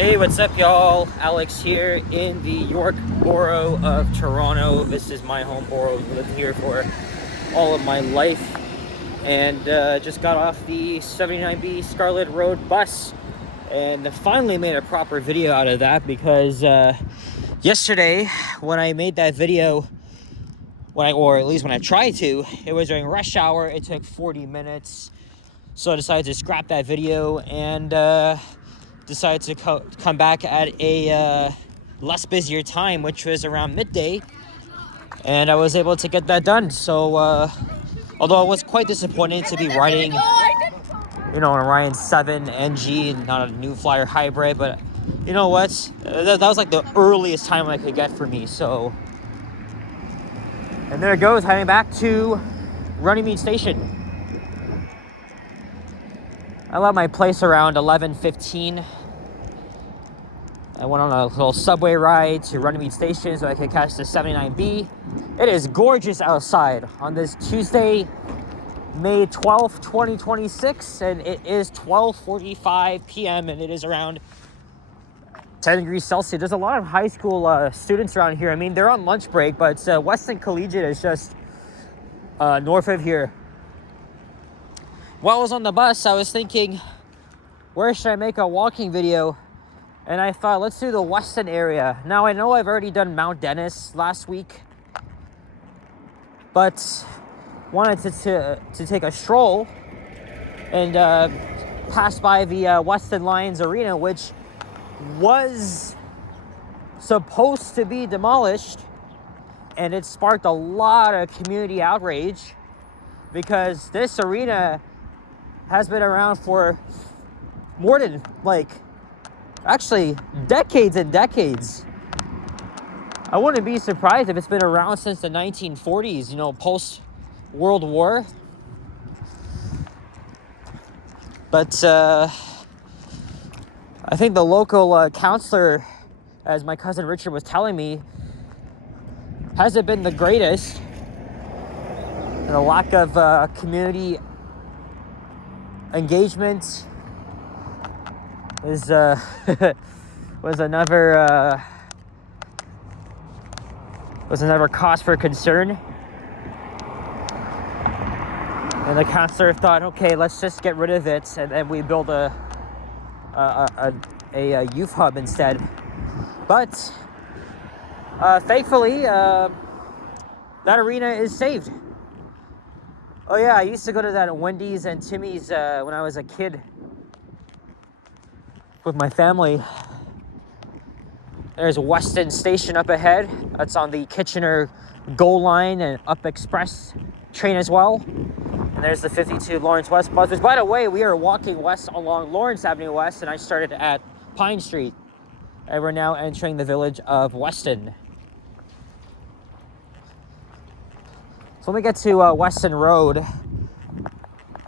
Hey, what's up, y'all? Alex here in the York Borough of Toronto. This is my home borough. I've lived here for all of my life, and just got off the 79B Scarlet Road bus, and finally made a proper video out of that because yesterday when I made that video, or at least when I tried to, it was during rush hour. It took 40 minutes, so I decided to scrap that video and decided to come back at a less busier time, which was around midday, and I was able to get that done. So although I was quite disappointed to be riding, an Orion 7 NG and not a New Flyer hybrid, but you know what, that was like the earliest time I could get for me. So, and there it goes, heading back to Runnymede Station. I left my place around 11:15. I went on a little subway ride to Runnymede Station so I could catch the 79B. It is gorgeous outside on this Tuesday, May 12th, 2026, and it is 12:45 p.m. and it is around 10 degrees Celsius. There's a lot of high school students around here. I mean, they're on lunch break, but Weston Collegiate is just north of here. While I was on the bus, I was thinking, where should I make a walking video? And I thought, let's do the Weston area. Now, I know I've already done Mount Dennis last week, but wanted to take a stroll and pass by the Weston Lions Arena, which was supposed to be demolished, and it sparked a lot of community outrage because this arena has been around for more than, actually decades and decades. I wouldn't be surprised if it's been around since the 1940s, post-World War. But I think the local counselor, as my cousin Richard was telling me, hasn't been the greatest. And a lack of community engagement is was another cause for concern. And the counselor thought, okay, let's just get rid of it, and then we build a youth hub instead. But thankfully, that arena is saved. Oh yeah, I used to go to that Wendy's and Timmy's when I was a kid with my family. There's Weston Station up ahead. That's on the Kitchener GO line and Up Express train as well. And there's the 52 Lawrence West bus, which, by the way, we are walking west along Lawrence Avenue West, and I started at Pine Street. And we're now entering the village of Weston. So when we get to Weston Road,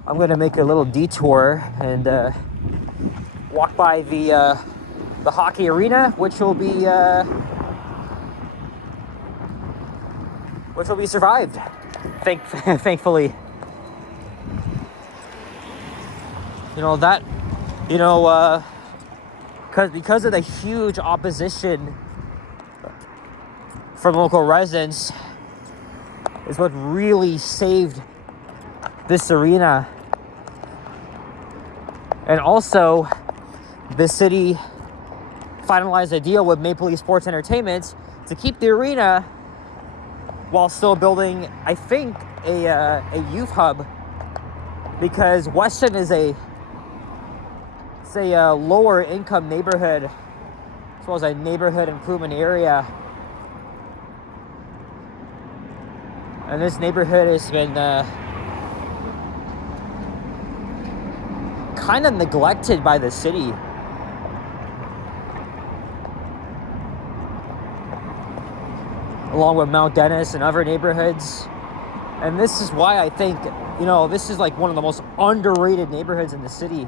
I'm going to make a little detour and walk by the hockey arena, which will be survived, thankfully. Because of the huge opposition from local residents is what really saved this arena. And also, the city finalized a deal with Maple Leaf Sports Entertainment to keep the arena while still building, I think, a youth hub, because Weston is a lower income neighborhood, as well as a neighborhood improvement area. And this neighborhood has been kind of neglected by the city. Along with Mount Dennis and other neighborhoods. And this is why I think, this is like one of the most underrated neighborhoods in the city.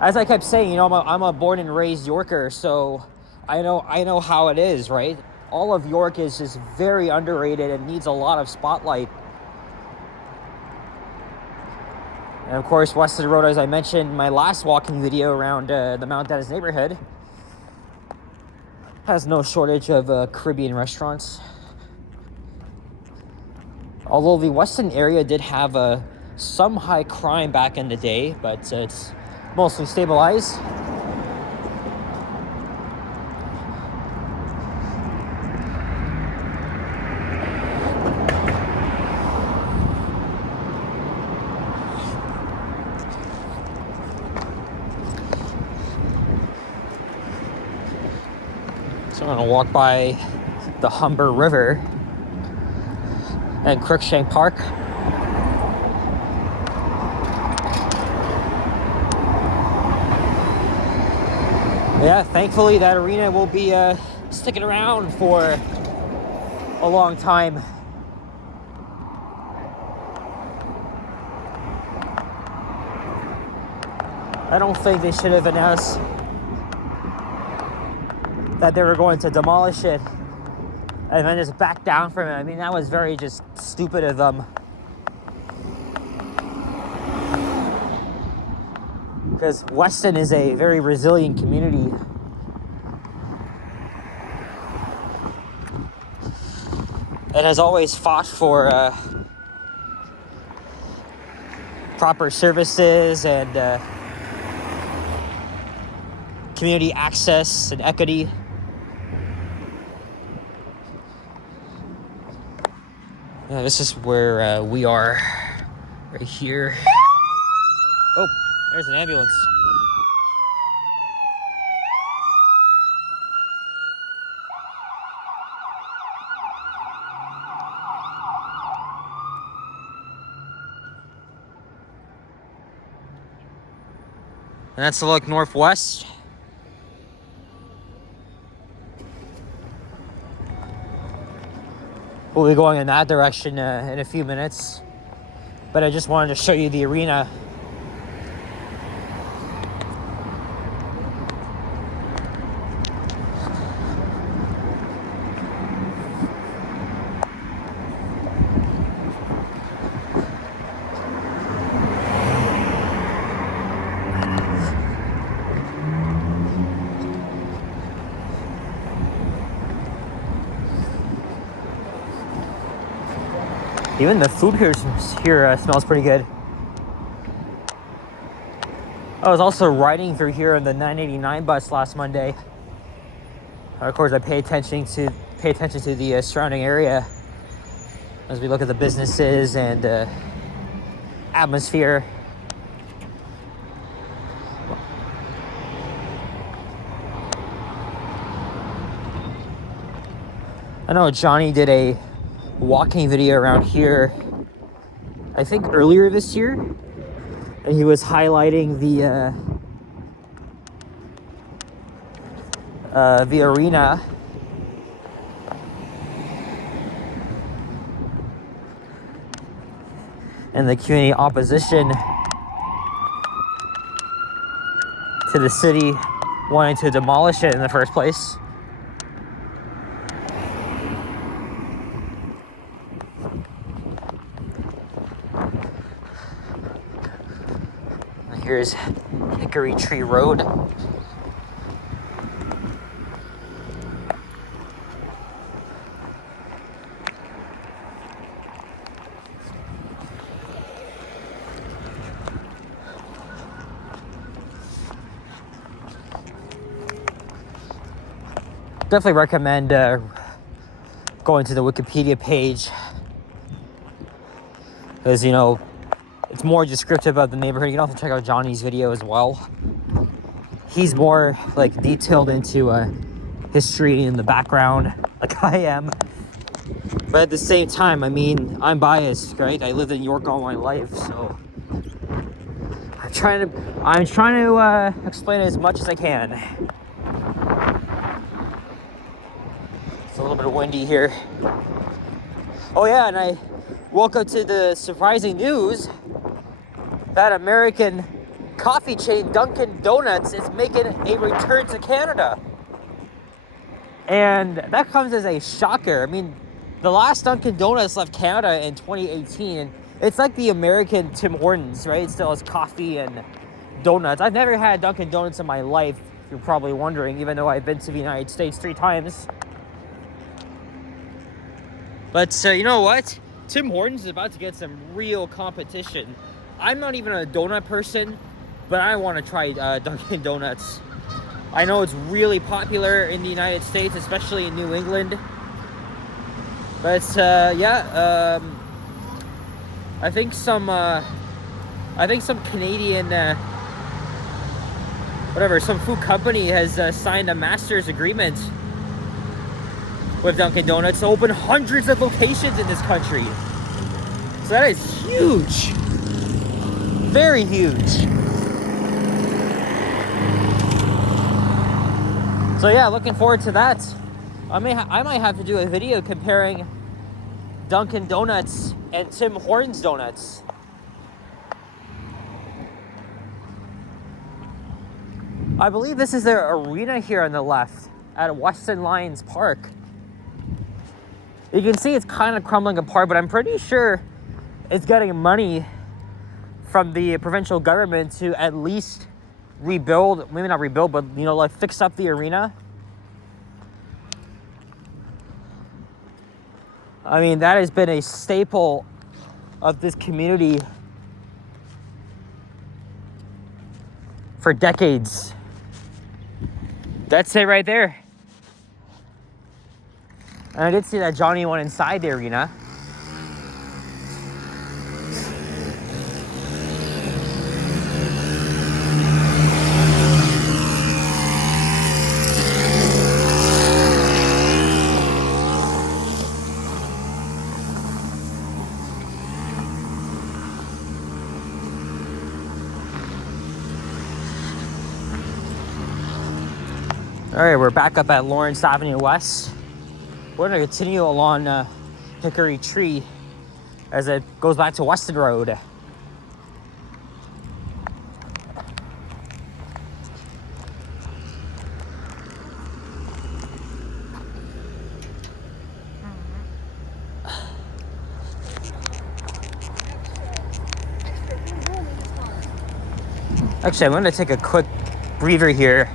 As I kept saying, I'm a born and raised Yorker, so I know how it is, right? All of York is just very underrated and needs a lot of spotlight. And of course, Weston Road, as I mentioned in my last walking video around the Mount Dennis neighborhood, has no shortage of Caribbean restaurants. Although the Weston area did have some high crime back in the day, but it's mostly stabilized. So I'm gonna walk by the Humber River and Cruickshank Park. Yeah, thankfully that arena will be sticking around for a long time. I don't think they should have announced that they were going to demolish it and then just back down from it. I mean, that was very just stupid of them. Because Weston is a very resilient community. It has always fought for proper services and community access and equity. Yeah, this is where we are, right here. Oh, there's an ambulance. And that's the look northwest. We'll be going in that direction in a few minutes. But I just wanted to show you the arena. Even the food here smells pretty good. I was also riding through here on the 989 bus last Monday. Of course, I pay attention to the surrounding area as we look at the businesses and atmosphere. I know Johnny did a walking video around here, I think earlier this year, and he was highlighting the arena. And the community opposition to the city wanting to demolish it in the first place. Here's Hickory Tree Road. Definitely recommend going to the Wikipedia page, because, you know, it's more descriptive of the neighborhood. You can also check out Johnny's video as well. He's more like detailed into history in the background, like I am. But at the same time, I mean, I'm biased, right? I lived in York all my life, so I'm trying to explain it as much as I can. It's a little bit windy here. Oh yeah, and I woke up to the surprising news that American coffee chain Dunkin' Donuts is making a return to Canada. And that comes as a shocker. I mean, the last Dunkin' Donuts left Canada in 2018. And it's like the American Tim Hortons, right? It still has coffee and donuts. I've never had Dunkin' Donuts in my life. if you're probably wondering, even though I've been to the United States 3 times. But you know what? Tim Hortons is about to get some real competition. I'm not even a donut person, but I want to try Dunkin' Donuts. I know it's really popular in the United States, especially in New England. But yeah, I think some Canadian, some food company has signed a master's agreement with Dunkin' Donuts to open hundreds of locations in this country. So that is huge, very huge. So yeah, looking forward to that. I might have to do a video comparing Dunkin' Donuts and Tim Hortons donuts. I believe this is their arena here on the left at Weston Lions Park. You can see it's kind of crumbling apart, but I'm pretty sure it's getting money from the provincial government to at least rebuild, maybe not rebuild, but like fix up the arena. I mean, that has been a staple of this community for decades. That's it right there. And I did see that Johnny went inside the arena. All right, we're back up at Lawrence Avenue West. We're gonna continue along Hickory Tree as it goes back to Weston Road. Actually, I'm gonna take a quick breather here,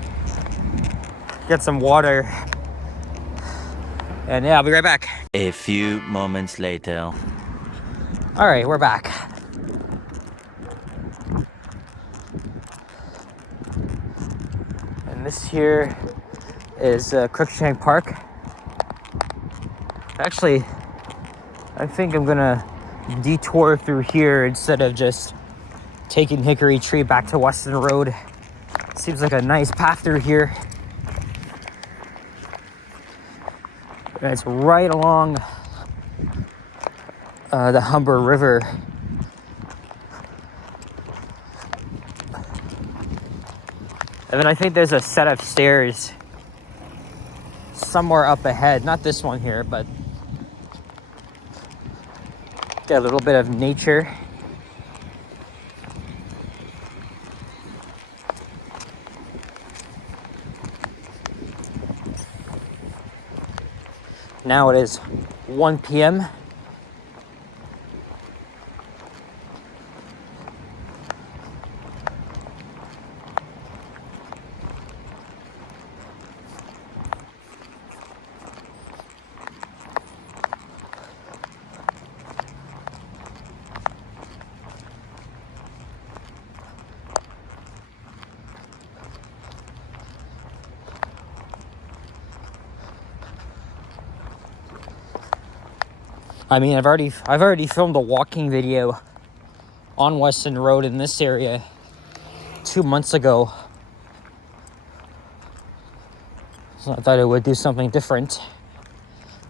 get some water, and yeah, I'll be right back. A few moments later. All right, we're back. And this here is Cruickshank Park. Actually, I think I'm gonna detour through here instead of just taking Hickory Tree back to Weston Road. Seems like a nice path through here. And it's right along the Humber River. And then I think there's a set of stairs somewhere up ahead. Not this one here, but get a little bit of nature. Now it is 1 p.m. I mean, I've already filmed a walking video on Weston Road in this area 2 months ago. So I thought I would do something different.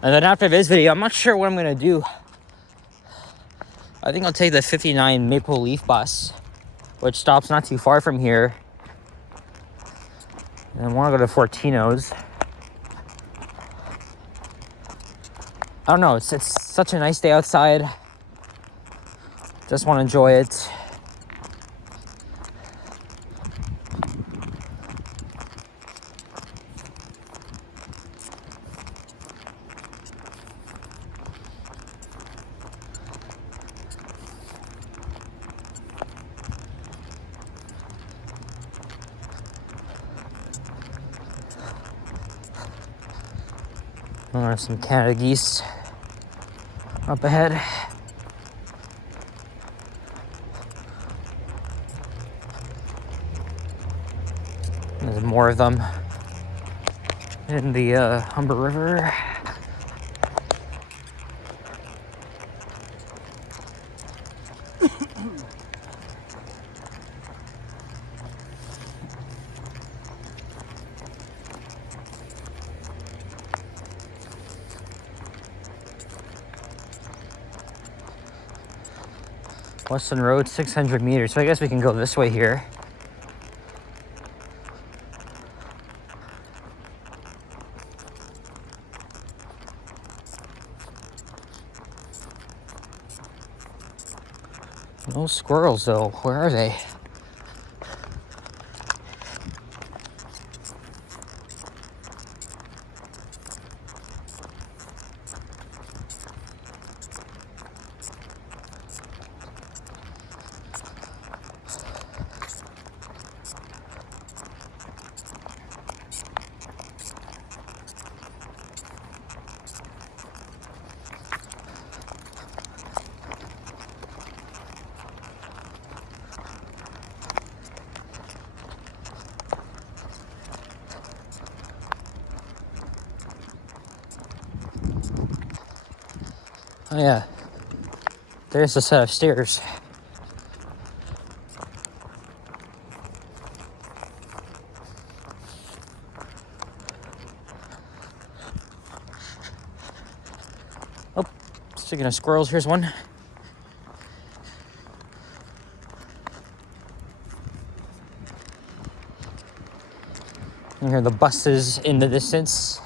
And then after this video, I'm not sure what I'm gonna do. I think I'll take the 59 Maple Leaf bus, which stops not too far from here. And I wanna go to Fortino's. I don't know, it's such a nice day outside. Just want to enjoy it. There's some Canada geese up ahead. There's more of them in the Humber River. Weston Road, 600 meters. So I guess we can go this way here. No squirrels though. Where are they? Oh yeah, there's a set of stairs. Oh, speaking of squirrels, here's one. You hear the buses in the distance.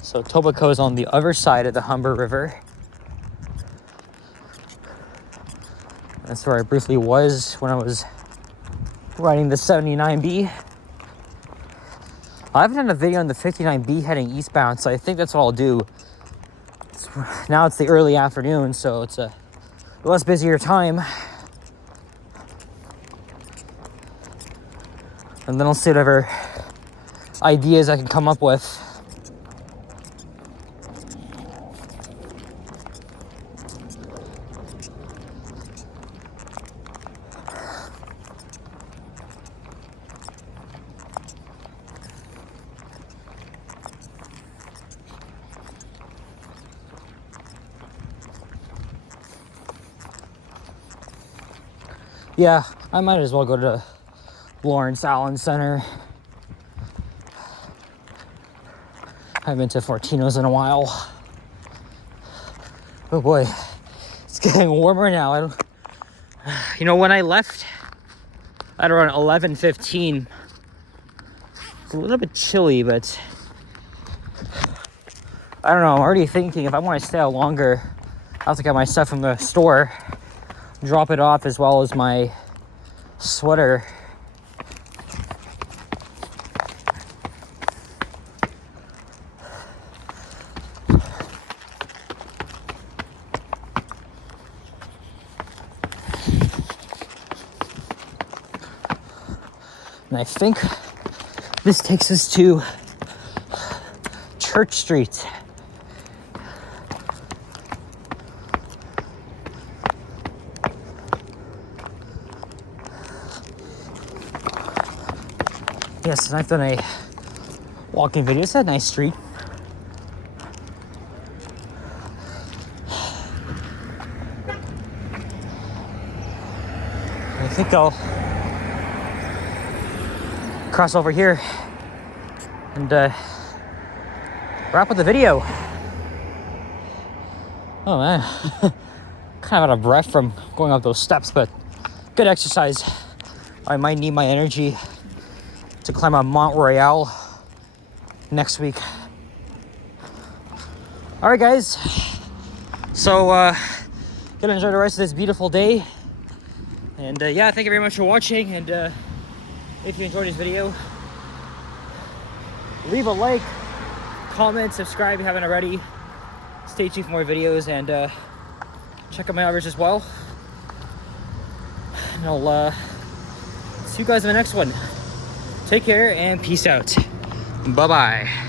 So Tobacco is on the other side of the Humber River. That's where I briefly was when I was riding the 79B. I haven't done a video on the 59B heading eastbound, so I think that's what I'll do. Now it's the early afternoon, so it's a less busier time. And then I'll see whatever ideas I can come up with. Yeah, I might as well go to Lawrence Allen Center. I haven't been to Fortino's in a while. Oh boy, it's getting warmer now. You know, when I left at around 11:15, it's a little bit chilly, but I don't know. I'm already thinking if I want to stay out longer, I have to get my stuff from the store, drop it off, as well as my sweater. And I think this takes us to Church Street. Yes, and I've done a walking video. It's a nice street. I think I'll cross over here and wrap up the video. Oh man, kind of out of breath from going up those steps, but good exercise. I might need my energy to climb up Mont Royal next week. All right, guys. So, gonna enjoy the rest of this beautiful day. And yeah, thank you very much for watching. And if you enjoyed this video, leave a like, comment, subscribe if you haven't already. Stay tuned for more videos, and check out my others as well. And I'll see you guys in the next one. Take care and peace out. Bye-bye.